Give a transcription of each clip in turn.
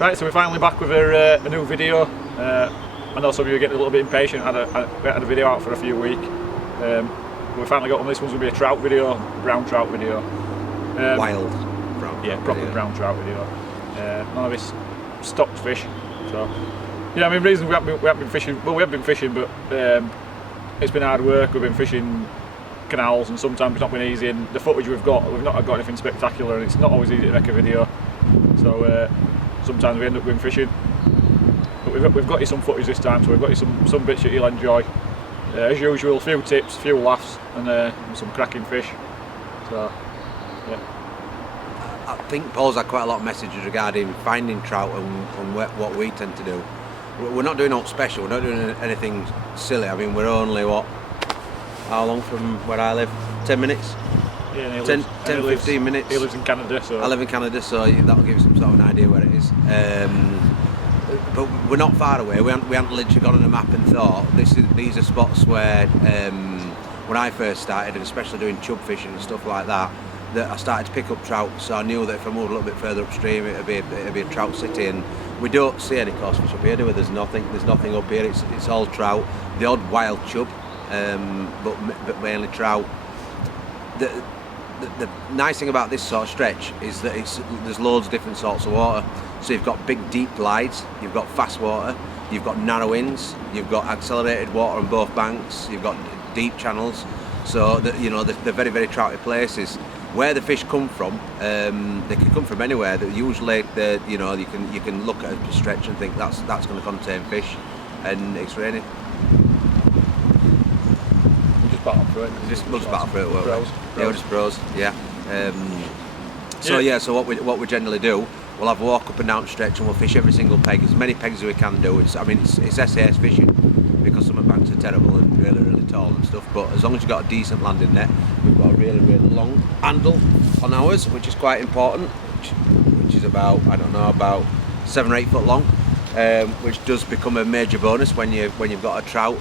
Right, so we're finally back with a new video. I know some of you are getting a little bit impatient. We had a video out for a few weeks. We finally got one. This one's going to be a trout video, brown trout video. Wild brown. Yeah, proper brown trout video. None of this stocked fish. So, yeah, I mean, reason we haven't been fishing. Well, we have been fishing, but it's been hard work. We've been fishing canals, and sometimes it's not been easy. And the footage we've not got anything spectacular, and it's not always easy to make a video. So sometimes we end up going fishing. But we've got you some footage this time, so we've got you some bits that you'll enjoy. As usual, a few tips, a few laughs, and some cracking fish. So, yeah. I think Paul's had quite a lot of messages regarding finding trout and what we tend to do. We're not doing anything special, we're not doing anything silly. I mean, we're only, how long from where I live? 10 minutes? Yeah, 15 minutes. He lives in Canada, so... I live in Canada, so that'll give you some sort of an idea where it is. But we're not far away. We haven't literally gone on a map and thought, these are spots where, when I first started, and especially doing chub fishing and stuff like that I started to pick up trout, so I knew that if I moved a little bit further upstream, it'd be a trout city. And we don't see any coarse fish up here, do we? There's nothing up here. It's all trout. The odd wild chub, but mainly trout. The nice thing about this sort of stretch is that there's loads of different sorts of water. So you've got big deep glides, you've got fast water, you've got narrow ins, you've got accelerated water on both banks, you've got deep channels. So the very, very trouty places. Where the fish come from, they can come from anywhere. Usually, you can look at a stretch and think that's going to contain fish, and it's raining. We'll just battle through it. We'll just battle through it. Bros. Yeah, we're just bros. Yeah. So what we generally do, we'll have a walk up and down stretch, and we'll fish every single peg, as many pegs as we can do. It's SAS fishing, because some of the banks are terrible and really, really tall and stuff, but as long as you've got a decent landing net, we've got a really, really long handle on ours, which is quite important, which is about 7 or 8 foot long, which does become a major bonus when you've got a trout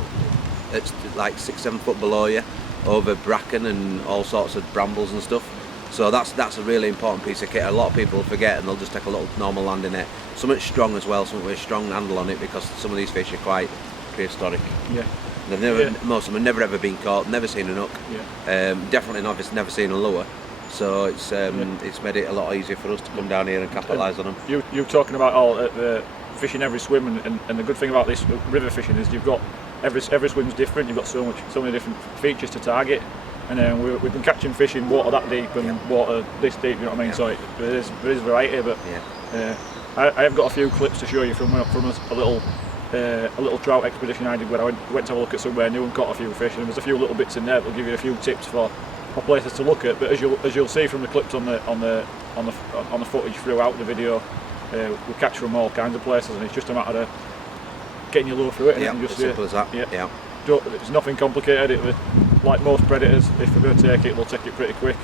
that's like 6-7 foot below you, over bracken and all sorts of brambles and stuff. So that's a really important piece of kit. A lot of people forget, and they'll just take a little normal landing net. Something strong as well, something with a strong handle on it, because some of these fish are quite prehistoric. Yeah. Most of them have never ever been caught, never seen a hook. Yeah. Definitely never seen a lure. So it's made it a lot easier for us to come down here and capitalise on them. You're talking about the fishing every swim, and the good thing about this river fishing is you've got every swim's different. You've got so many different features to target, and we've been catching fish in water that deep and water this deep. You know what I mean? Yeah. So there is variety, but yeah. I have got a few clips to show you from a little trout expedition I did, where I went to have a look at somewhere new and caught a few fish, and there's a few little bits in there that'll give you a few tips for places to look at. But as you'll see from the clips on the footage throughout the video, we catch from all kinds of places, and it's just a matter of getting your lure through it. Yeah, as simple as that. Yeah. It's nothing complicated. Like most predators, if we're going to take it, they'll take it pretty quick.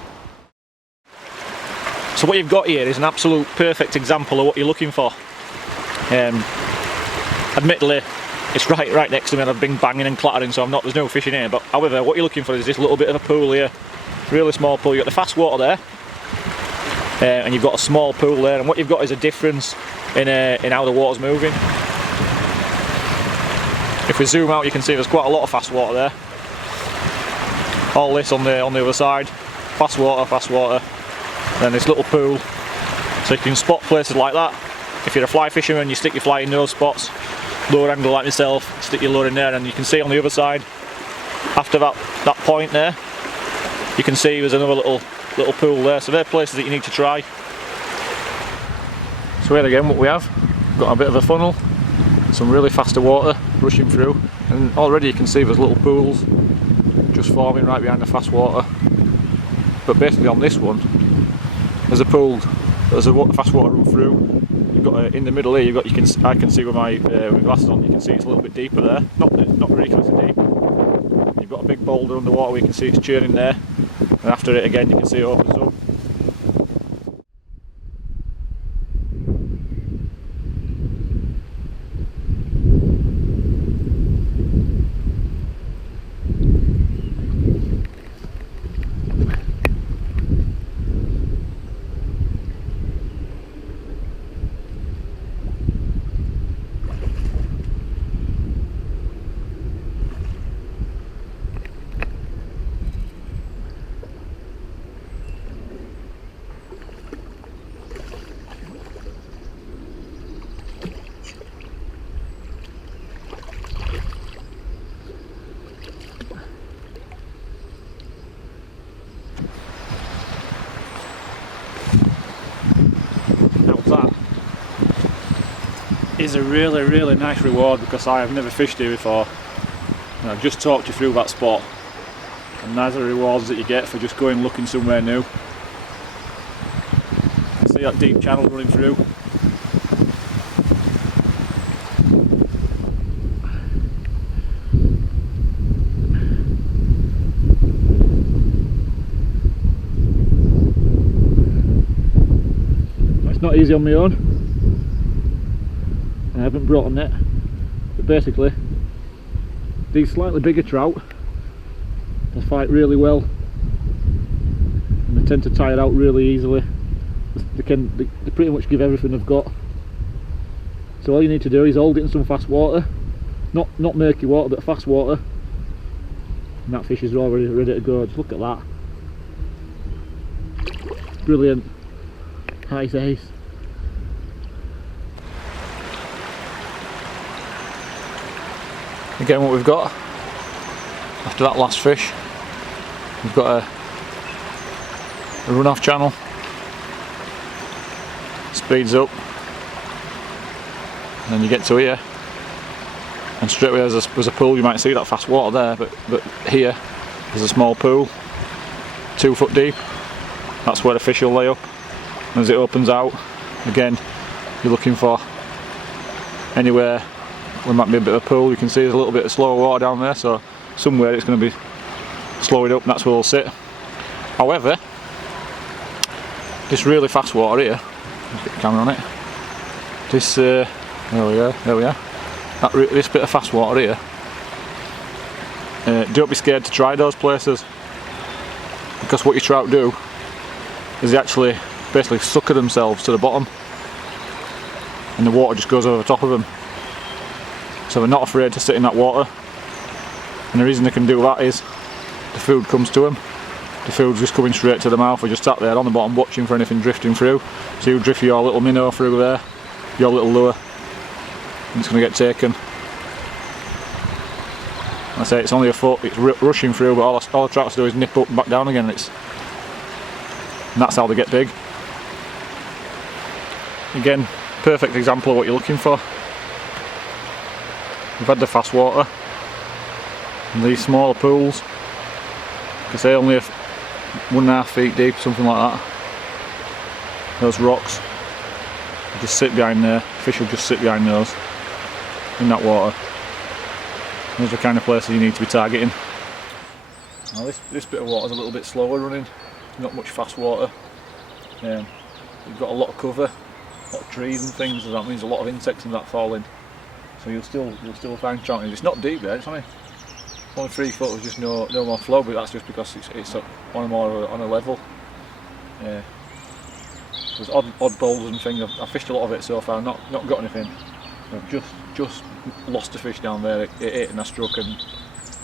So what you've got here is an absolute perfect example of what you're looking for. Admittedly, it's right next to me, and I've been banging and clattering, so there's no fish in here. But however, what you're looking for is this little bit of a pool here, really small pool. You've got the fast water there, and you've got a small pool there. And what you've got is a difference in how the water's moving. If we zoom out, you can see there's quite a lot of fast water there. All this on the other side, fast water, and then this little pool. So you can spot places like that. If you're a fly fisherman, you stick your fly in those spots. Lower angle like myself, stick your lure in there, and you can see on the other side, after that point there, you can see there's another little pool there. So they're places that you need to try. So here again, what we have, got a bit of a funnel, some really faster water rushing through, and already you can see there's little pools just forming right behind the fast water. But basically on this one, there's a pool, there's a fast water run through. You've got in the middle here. I can see with my glasses on. You can see it's a little bit deeper there. Not ridiculously deep. You've got a big boulder underwater where you can see it's churning there, and after it again, you can see it opens up. is a really nice reward because I have never fished here before, and I've just talked you through that spot, and those are the rewards that you get for just going looking somewhere new. See that deep channel running through? It's not easy on my own. I haven't brought a net, but basically these slightly bigger trout, they fight really well and they tend to tire out really easily. They pretty much give everything they've got. So all you need to do is hold it in some fast water, not murky water but fast water, and that fish is already ready to go. Just look at that. Brilliant. Nice ace. Again, what we've got after that last fish, we've got a run-off channel, speeds up, and then you get to here, and straight away there's a pool. You might see that fast water there, but here there's a small pool, 2 foot deep. That's where the fish will lay up. And as it opens out, again, you're looking for anywhere. There might be a bit of a pool. You can see there's a little bit of slower water down there, so somewhere it's going to be slowing up and that's where we'll sit. However, this really fast water here, let's get the camera on it, this, there we are, this bit of fast water here, don't be scared to try those places, because what your trout do is they actually basically sucker themselves to the bottom and the water just goes over the top of them. So they're not afraid to sit in that water, and the reason they can do that is the food comes to them. The food's just coming straight to the mouth. We're just sat there on the bottom watching for anything drifting through. So you drift your little minnow through there, your little lure, and it's going to get taken. I say it's only a foot, it's rushing through, but all the trout to do is nip up and back down again, and that's how they get big. Again, perfect example of what you're looking for. We've had the fast water and these smaller pools, because they're only 1.5 feet deep, something like that. Those rocks just sit behind there, fish will just sit behind those in that water. Those are the kind of places you need to be targeting. Now this bit of water is a little bit slower running, not much fast water. You've got a lot of cover, a lot of trees and things, and that means a lot of insects and that fall in. So you'll still find trout. It's not deep there. It's only 3 foot with just no more flow, but that's just because it's on a level. There's odd bowls and things. I've fished a lot of it so far. Not got anything. I've just lost a fish down there. It ate and I struck and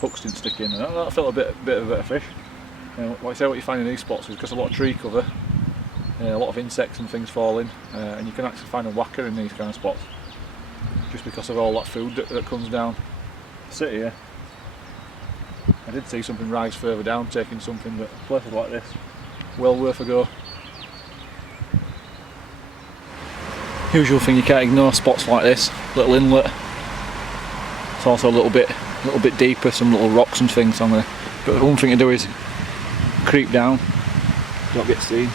hooks didn't stick in. And I felt a bit of a better fish. Like I say, what you find in these spots is because a lot of tree cover, a lot of insects and things fall in, and you can actually find a whacker in these kind of spots. Just because of all that food that comes down. Sit here. I did see something rise further down, taking something, but places like this, well worth a go. Usual thing you can't ignore, spots like this, little inlet. It's also a little bit deeper, some little rocks and things. But one thing to do is creep down, don't get seen.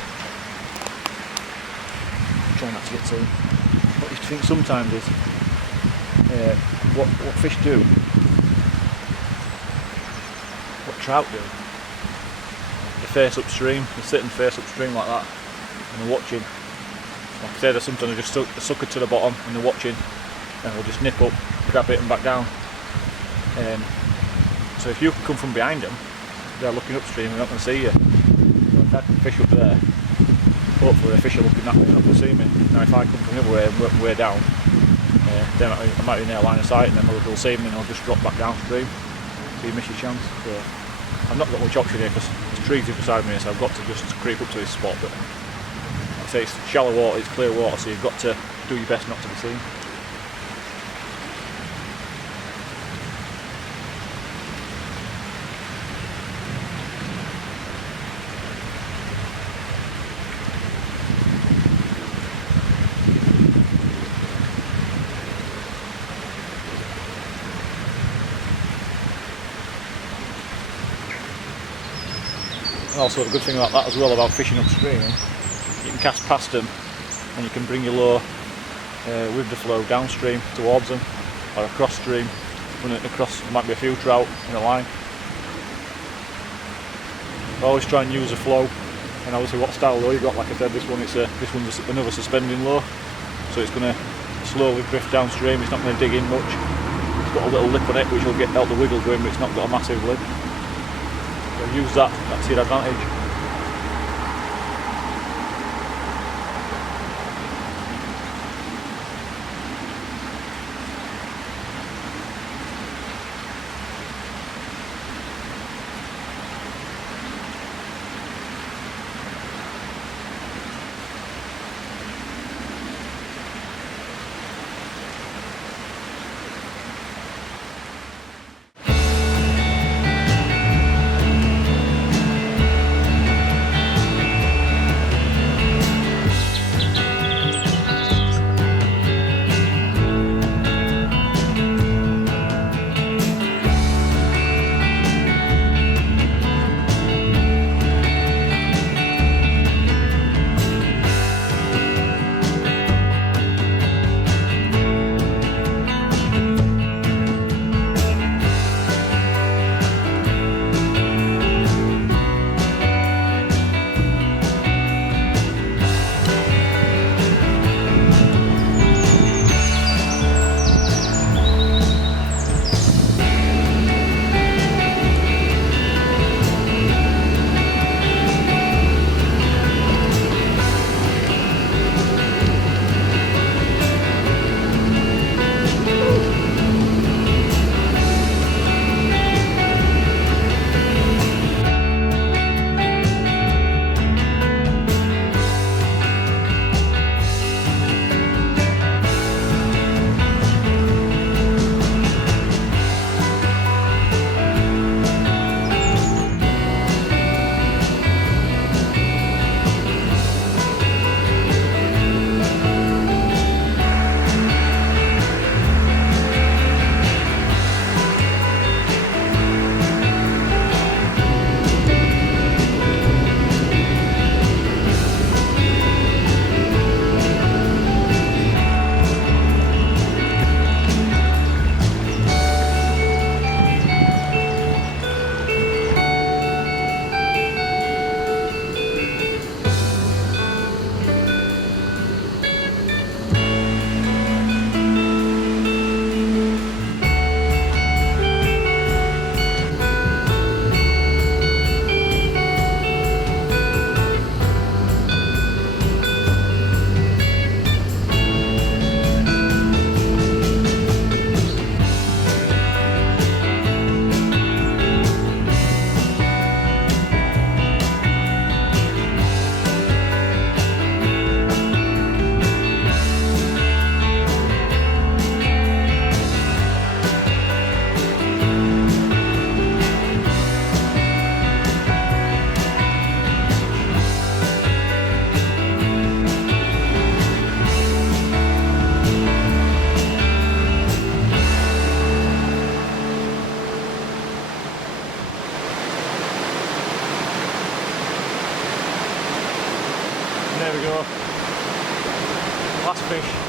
Try not to get seen. What you think sometimes is what fish do, what trout do. They face upstream, they sit and face upstream like that, and they're watching. Like I said, they're sometimes just suckered to the bottom and they're watching, and they'll just nip up, grab it and back down. So if you can come from behind them, they're looking upstream, they're not going to see you. So if I can fish up there, hopefully the fish are looking at me and not going to see me. Now if I come from the other way down, then I might be in their line of sight, and then they'll see me and I'll just drop back downstream, so you miss your chance. So I've not got much option here because there's trees beside me, so I've got to just creep up to this spot. But like I say, it's shallow water, it's clear water, so you've got to do your best not to be seen. And also the good thing about that as well, about fishing upstream, you can cast past them and you can bring your lure with the flow downstream towards them, or across stream, run it across. There might be a few trout in a line. I always try and use the flow, and obviously what style lure you got. Like I said, this one's another suspending lure, so it's going to slowly drift downstream. It's not going to dig in much. It's got a little lip on it which will help the wiggle going, but it's not got a massive lip. So use that to your advantage. There we go. Last fish.